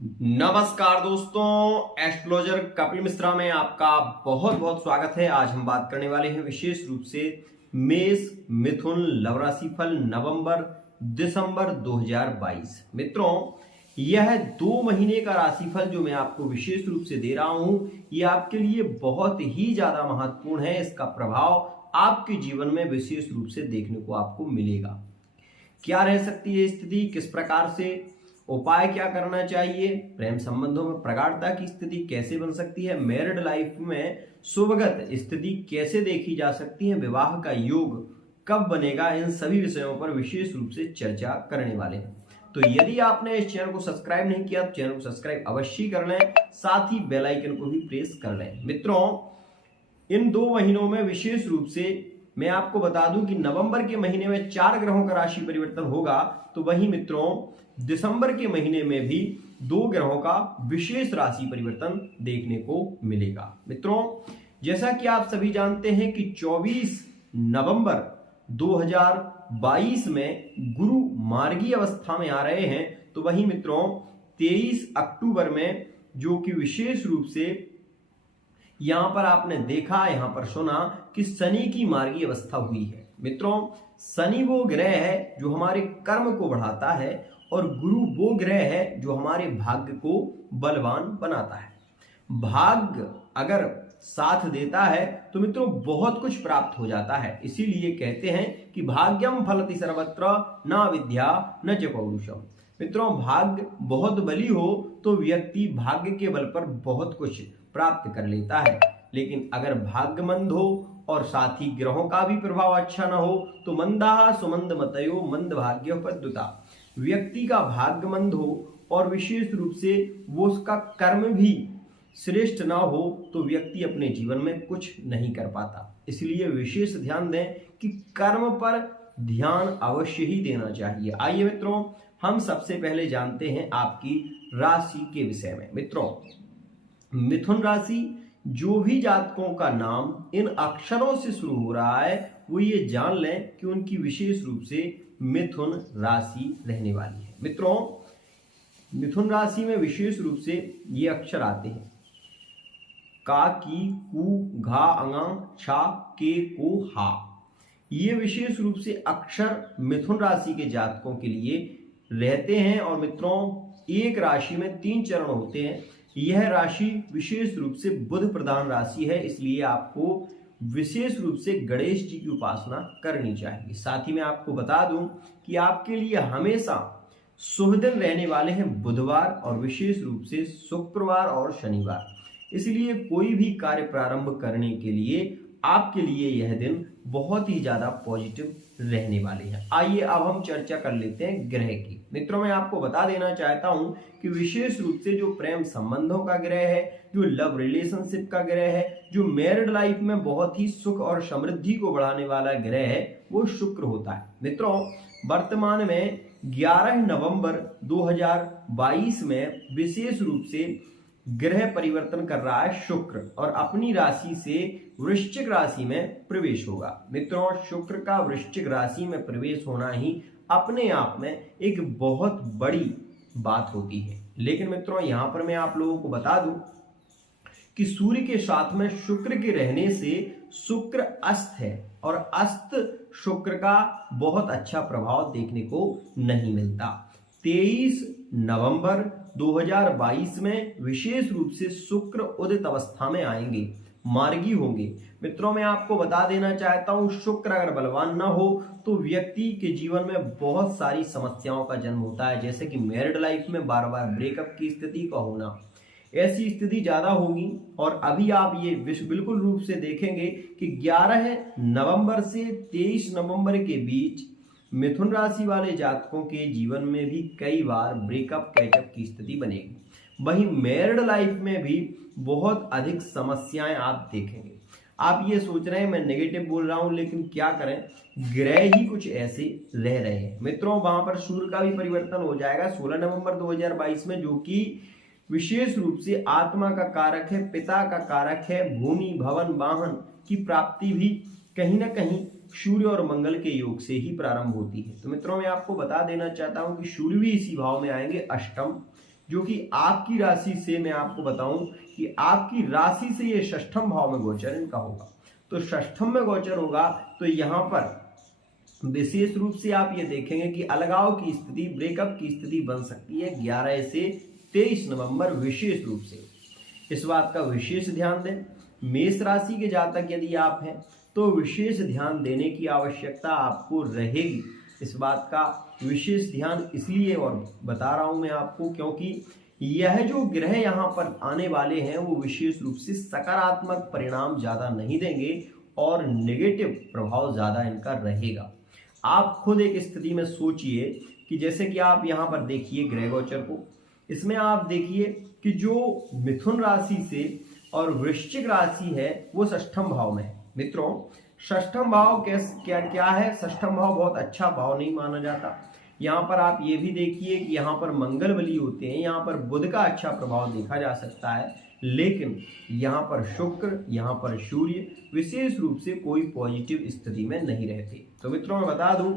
नमस्कार दोस्तों, एस्ट्रोलॉजर कपिल मिश्रा में आपका बहुत बहुत स्वागत है। आज हम बात करने वाले हैं विशेष रूप से मेष मिथुन लव राशि फल नवंबर दिसंबर 2022। मित्रों, यह 2 महीने का राशिफल जो मैं आपको विशेष रूप से दे रहा हूं, यह आपके लिए बहुत ही ज्यादा महत्वपूर्ण है। इसका प्रभाव आपके जीवन में विशेष रूप से देखने को आपको मिलेगा। क्या रह सकती है स्थिति, किस प्रकार से उपाय क्या करना चाहिए, प्रेम संबंधों में प्रगाढ़ता की स्थिति कैसे बन सकती है, मैरिड लाइफ में शुभगत स्थिति कैसे देखी जा सकती है, विवाह का योग कब बनेगा, इन सभी विषयों पर विशेष रूप से चर्चा करने वाले हैं। तो यदि आपने इस चैनल को सब्सक्राइब नहीं किया तो चैनल को सब्सक्राइब अवश्य कर लें, साथ ही बेल आइकन को भी प्रेस कर लें। मित्रों, इन 2 महीनों में विशेष रूप से मैं आपको बता दूं कि नवंबर के महीने में 4 ग्रहों का राशि परिवर्तन होगा, तो वहीं मित्रों दिसंबर के महीने में भी 2 ग्रहों का विशेष राशि परिवर्तन देखने को मिलेगा। मित्रों, जैसा कि आप सभी जानते हैं कि 24 नवंबर 2022 में गुरु मार्गी अवस्था में आ रहे हैं, तो वहीं मित्रों 23 अक्टूबर में जो कि विशेष रूप से यहां पर आपने देखा, यहां पर सुना कि शनि की मार्गी अवस्था हुई है। मित्रों, शनि वो ग्रह है जो हमारे कर्म को बढ़ाता है और गुरु वो ग्रह है जो हमारे भाग्य को बलवान बनाता है। भाग्य अगर साथ देता है तो मित्रों बहुत कुछ प्राप्त हो जाता है। इसीलिए कहते हैं कि भाग्यम फलति सर्वत्र न विद्या न च पौरुषम। मित्रों, भाग्य बहुत बली हो तो व्यक्ति भाग्य के बल पर बहुत कुछ प्राप्त कर लेता है, लेकिन अगर भाग्य मंद हो और साथ ही ग्रहों का भी प्रभाव अच्छा न हो तो मंदा सुमंद मतयो मंद भाग्य पद्युता। व्यक्ति का भाग्य मंद हो और विशेष रूप से वो उसका कर्म भी श्रेष्ठ ना हो तो व्यक्ति अपने जीवन में कुछ नहीं कर पाता। इसलिए विशेष ध्यान दें कि कर्म पर ध्यान अवश्य ही देना चाहिए। आइए मित्रों, हम सबसे पहले जानते हैं आपकी राशि के विषय में। मित्रों, मिथुन राशि, जो भी जातकों का नाम इन अक्षरों से शुरू हो रहा है वो ये जान लें कि उनकी विशेष रूप से मिथुन राशि रहने वाली है। मित्रों, मिथुन राशि में विशेष रूप से ये अक्षर आते हैं का, की, कु, घा, अंगा, छा, के, को, हा। ये विशेष रूप से अक्षर मिथुन राशि के जातकों के लिए रहते हैं। और मित्रों, एक राशि में 3 चरण होते हैं। यह राशि विशेष रूप से बुध प्रधान राशि है, इसलिए आपको विशेष रूप से गणेश जी की उपासना करनी चाहिए। साथ ही मैं आपको बता दूं कि आपके लिए हमेशा शुभ दिन रहने वाले हैं बुधवार और विशेष रूप से शुक्रवार और शनिवार। इसलिए कोई भी कार्य प्रारंभ करने के लिए आपके लिए यह दिन बहुत ही ज्यादा पॉजिटिव रहने वाले हैं। आइए अब हम चर्चा कर लेते हैं ग्रह की। मित्रों, मैं आपको बता देना चाहता हूं कि विशेष रूप से जो प्रेम संबंधों का ग्रह है, जो लव रिलेशनशिप का ग्रह है, जो मैरिड लाइफ में बहुत ही सुख और समृद्धि को बढ़ाने वाला ग्रह है, वो शुक्र होता है। मित्रों, वर्तमान में 11 नवंबर 2022 में विशेष रूप से ग्रह परिवर्तन कर रहा है शुक्र और अपनी राशि से वृश्चिक राशि में प्रवेश होगा। मित्रों, शुक्र का वृश्चिक राशि में प्रवेश होना ही अपने आप में एक बहुत बड़ी बात होती है। लेकिन मित्रों, यहां पर मैं आप लोगों को बता दूं कि सूर्य के साथ में शुक्र के रहने से शुक्र अस्त है और अस्त शुक्र का बहुत अच्छा प्रभाव देखने को नहीं मिलता। 23 नवंबर 2022 में विशेष रूप से शुक्र उदित अवस्था में आएंगे, मार्गी होंगे। मित्रों, मैं आपको बता देना चाहता हूं, शुक्र अगर बलवान ना हो तो व्यक्ति के जीवन में बहुत सारी समस्याओं का जन्म होता है, जैसे कि मैरिड लाइफ में बार बार ब्रेकअप की स्थिति का होना। ऐसी स्थिति ज्यादा होगी। और अभी आप ये बिल्कुल रूप से देखेंगे कि 11 नवंबर से 23 नवंबर के बीच मिथुन राशि वाले जातकों के जीवन में भी कई बार ब्रेकअप कैचअप की स्थिति बनेगी। वहीं मैरिड लाइफ में भी बहुत अधिक समस्याएं आप देखेंगे। आप ये सोच रहे हैं मैं नेगेटिव बोल रहा हूं, लेकिन क्या करें, ग्रह ही कुछ ऐसे रह रहे हैं। मित्रों, वहां पर सूर्य का भी परिवर्तन हो जाएगा 16 नवंबर 2022 में, जो कि विशेष रूप से आत्मा का कारक है, पिता का कारक है। भूमि, भवन, वाहन की प्राप्ति भी कहीं ना कहीं सूर्य और मंगल के योग से ही प्रारंभ होती है। तो मित्रों, मैं आपको बता देना चाहता हूं कि सूर्य भी इसी भाव में आएंगे, अष्टम, जो कि आपकी राशि से, मैं आपको बताऊं कि आपकी राशि से ये षष्ठम भाव में गोचर इनका होगा। तो षष्ठम में गोचर होगा तो यहां पर विशेष रूप से आप ये देखेंगे कि अलगाव की स्थिति, ब्रेकअप की स्थिति बन सकती है 11 से 23 नवंबर। विशेष रूप से इस बात का विशेष ध्यान दें। मेष राशि के जातक यदि आप हैं तो विशेष ध्यान देने की आवश्यकता आपको रहेगी। इस बात का विशेष ध्यान इसलिए और बता रहा हूं मैं आपको, क्योंकि यह जो ग्रह यहाँ पर आने वाले हैं वो विशेष रूप से सकारात्मक परिणाम ज्यादा नहीं देंगे और नेगेटिव प्रभाव ज्यादा इनका रहेगा। आप खुद एक स्थिति में सोचिए कि जैसे कि आप यहाँ पर देखिए ग्रह गोचर को, इसमें आप देखिए कि जो मिथुन राशि से और वृश्चिक राशि है वो षष्ठम भाव में है। मित्रों, षष्ठम भाव क्या है? षष्ठम भाव बहुत अच्छा भाव नहीं माना जाता। यहाँ पर आप ये भी देखिए कि यहाँ पर मंगल बली होते हैं, यहाँ पर बुध का अच्छा प्रभाव देखा जा सकता है, लेकिन यहाँ पर शुक्र, यहाँ पर सूर्य विशेष रूप से कोई पॉजिटिव स्थिति में नहीं रहते। तो मित्रों मैं बता दूं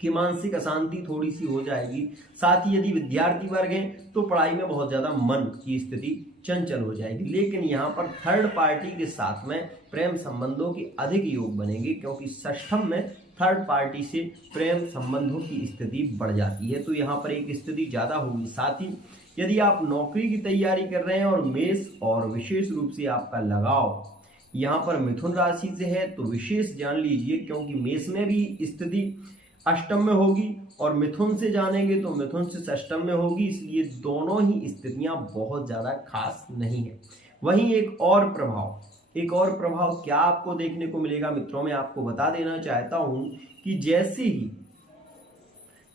कि मानसिक अशांति थोड़ी सी हो जाएगी। साथ ही यदि विद्यार्थी वर्ग हैं तो पढ़ाई में बहुत ज्यादा मन की स्थिति चंचल हो जाएगी। लेकिन यहाँ पर थर्ड पार्टी के साथ में प्रेम संबंधों के अधिक योग बनेंगे, क्योंकि षष्ठम में थर्ड पार्टी से प्रेम संबंधों की स्थिति बढ़ जाती है, तो यहाँ पर एक स्थिति ज्यादा होगी। साथ ही यदि आप नौकरी की तैयारी कर रहे हैं और मेष और विशेष रूप से आपका लगाव यहाँ पर मिथुन राशि से है तो विशेष जान लीजिए, क्योंकि मेष में भी स्थिति अष्टम में होगी और मिथुन से जानेंगे तो मिथुन से षष्टम में होगी, इसलिए दोनों ही स्थितियां बहुत ज्यादा खास नहीं है। वहीं एक और प्रभाव क्या आपको देखने को मिलेगा मित्रों, मैं आपको बता देना चाहता हूं कि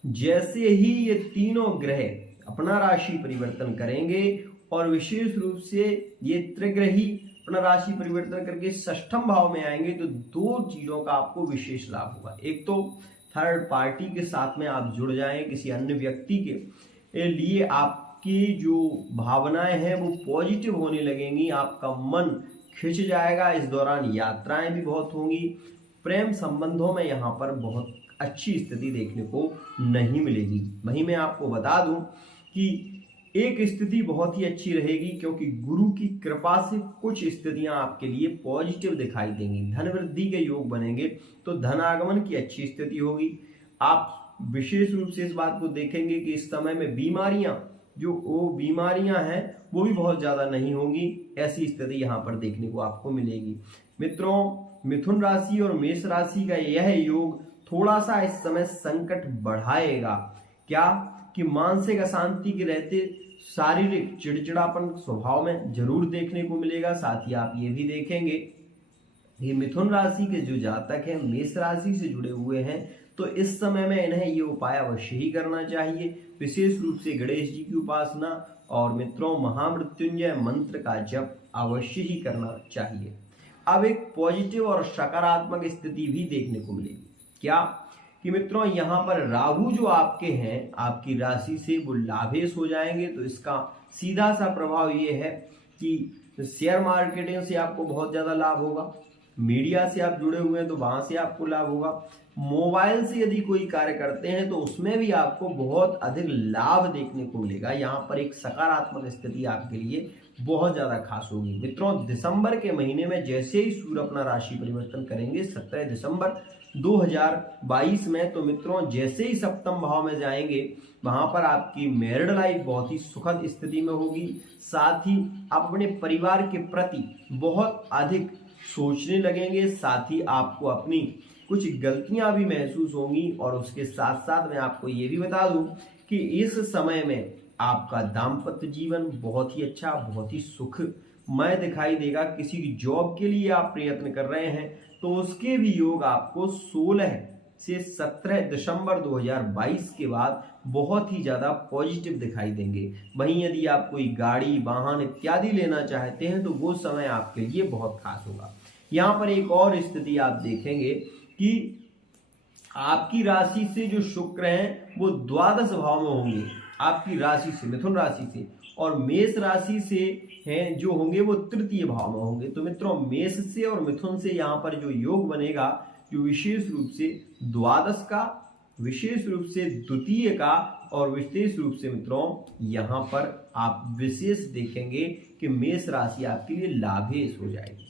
जैसे ही ये तीनों ग्रह अपना राशि परिवर्तन करेंगे और विशेष रूप से ये त्रिग्रही अपना राशि परिवर्तन करके षष्ठम भाव में आएंगे तो दो चीजों का आपको विशेष लाभ होगा। एक तो थर्ड पार्टी के साथ में आप जुड़ जाएं, किसी अन्य व्यक्ति के लिए आपकी जो भावनाएं हैं वो पॉजिटिव होने लगेंगी, आपका मन खिंच जाएगा। इस दौरान यात्राएं भी बहुत होंगी। प्रेम संबंधों में यहाँ पर बहुत अच्छी स्थिति देखने को नहीं मिलेगी। वहीं मैं आपको बता दूं कि एक स्थिति बहुत ही अच्छी रहेगी, क्योंकि गुरु की कृपा से कुछ स्थितियां आपके लिए पॉजिटिव दिखाई देंगी। धन वृद्धि के योग बनेंगे तो धन आगमन की अच्छी स्थिति होगी। आप विशेष रूप से इस बात को देखेंगे कि इस समय में बीमारियां हैं वो भी बहुत ज्यादा नहीं होंगी। ऐसी स्थिति यहाँ पर देखने को आपको मिलेगी। मित्रों, मिथुन राशि और मेष राशि का यह योग थोड़ा सा इस समय संकट बढ़ाएगा। क्या कि मानसिक अशांति के रहते शारीरिक चिड़चिड़ापन स्वभाव में जरूर देखने को मिलेगा। साथ ही आप ये भी देखेंगे ये मिथुन राशि के जो जातक हैं मेष राशि से जुड़े हुए हैं तो इस समय में इन्हें ये उपाय अवश्य ही करना चाहिए, विशेष रूप से गणेश जी की उपासना और मित्रों महामृत्युंजय मंत्र का जप अवश्य ही करना चाहिए। अब एक पॉजिटिव और सकारात्मक स्थिति भी देखने को मिलेगी। क्या कि मित्रों यहाँ पर राहु जो आपके हैं आपकी राशि से वो लाभेश हो जाएंगे, तो इसका सीधा सा प्रभाव ये है कि शेयर मार्केटिंग से आपको बहुत ज्यादा लाभ होगा, मीडिया से आप जुड़े हुए हैं तो वहां से आपको लाभ होगा, मोबाइल से यदि कोई कार्य करते हैं तो उसमें भी आपको बहुत अधिक लाभ देखने को मिलेगा। यहाँ पर एक सकारात्मक स्थिति आपके लिए बहुत ज्यादा खास होगी। मित्रों, दिसंबर के महीने में जैसे ही सूर्य अपना राशि परिवर्तन करेंगे 17 दिसंबर 2022 में, तो मित्रों जैसे ही सप्तम भाव में जाएंगे वहां पर आपकी मैरिड लाइफ बहुत ही सुखद स्थिति में होगी। साथ ही आप अपने परिवार के प्रति बहुत अधिक सोचने लगेंगे, साथ ही आपको अपनी कुछ गलतियां भी महसूस होंगी। और उसके साथ साथ मैं आपको ये भी बता दूं कि इस समय में आपका दाम्पत्य जीवन बहुत ही अच्छा, बहुत ही सुखमय दिखाई देगा। किसी की जॉब के लिए आप प्रयत्न कर रहे हैं तो उसके भी योग आपको 16 से 17 दिसंबर 2022 के बाद बहुत ही ज्यादा पॉजिटिव दिखाई देंगे। वहीं यदि आप कोई गाड़ी, वाहन इत्यादि लेना चाहते हैं तो वो समय आपके लिए बहुत खास होगा। यहाँ पर एक और स्थिति आप देखेंगे कि आपकी राशि से जो शुक्र हैं वो द्वादश भाव में होंगे आपकी राशि से, मिथुन राशि से, और मेष राशि से हैं जो होंगे वो तृतीय भाव में होंगे। तो मित्रों मेष से और मिथुन से यहाँ पर जो योग बनेगा, जो विशेष रूप से द्वादश का, विशेष रूप से द्वितीय का और विशेष रूप से मित्रों यहाँ पर आप विशेष देखेंगे कि मेष राशि आपके लिए लाभेश हो जाएगी।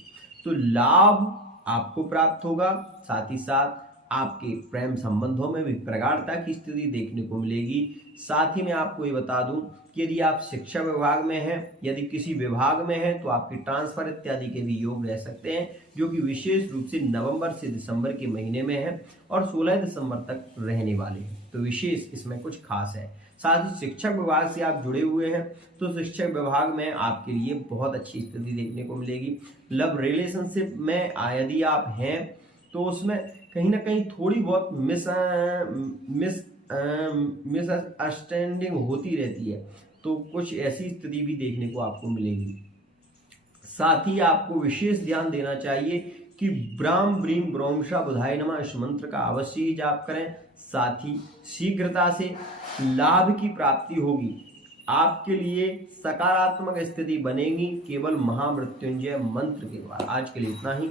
तो लाभ आपको प्राप्त होगा, साथ ही साथ आपके प्रेम संबंधों में भी प्रगाढ़ता की स्थिति देखने को मिलेगी। साथ ही मैं आपको ये बता दूं कि यदि आप शिक्षा विभाग में हैं, यदि किसी विभाग में हैं, तो आपके ट्रांसफर इत्यादि के भी योग रह सकते हैं, जो कि विशेष रूप से नवंबर से दिसंबर के महीने में है और 16 दिसंबर तक रहने वाले हैं। तो विशेष इसमें कुछ खास है। साथ ही शिक्षक विभाग से आप जुड़े हुए हैं तो शिक्षक विभाग में आपके लिए बहुत अच्छी स्थिति देखने को मिलेगी। लव रिलेशनशिप में यदि आप हैं तो उसमें कहीं ना कहीं थोड़ी बहुत मिसअंडरस्टैंडिंग होती रहती है, तो कुछ ऐसी स्थिति भी देखने को आपको मिलेगी। साथ ही आपको विशेष ध्यान देना चाहिए कि ब्राह्म ब्रीम ब्रह्मशा बुधाय नमः इस मंत्र का अवश्य ही जाप करें। साथ ही शीघ्रता से लाभ की प्राप्ति होगी, आपके लिए सकारात्मक स्थिति बनेगी केवल महामृत्युंजय मंत्र के द्वारा। आज के लिए इतना ही।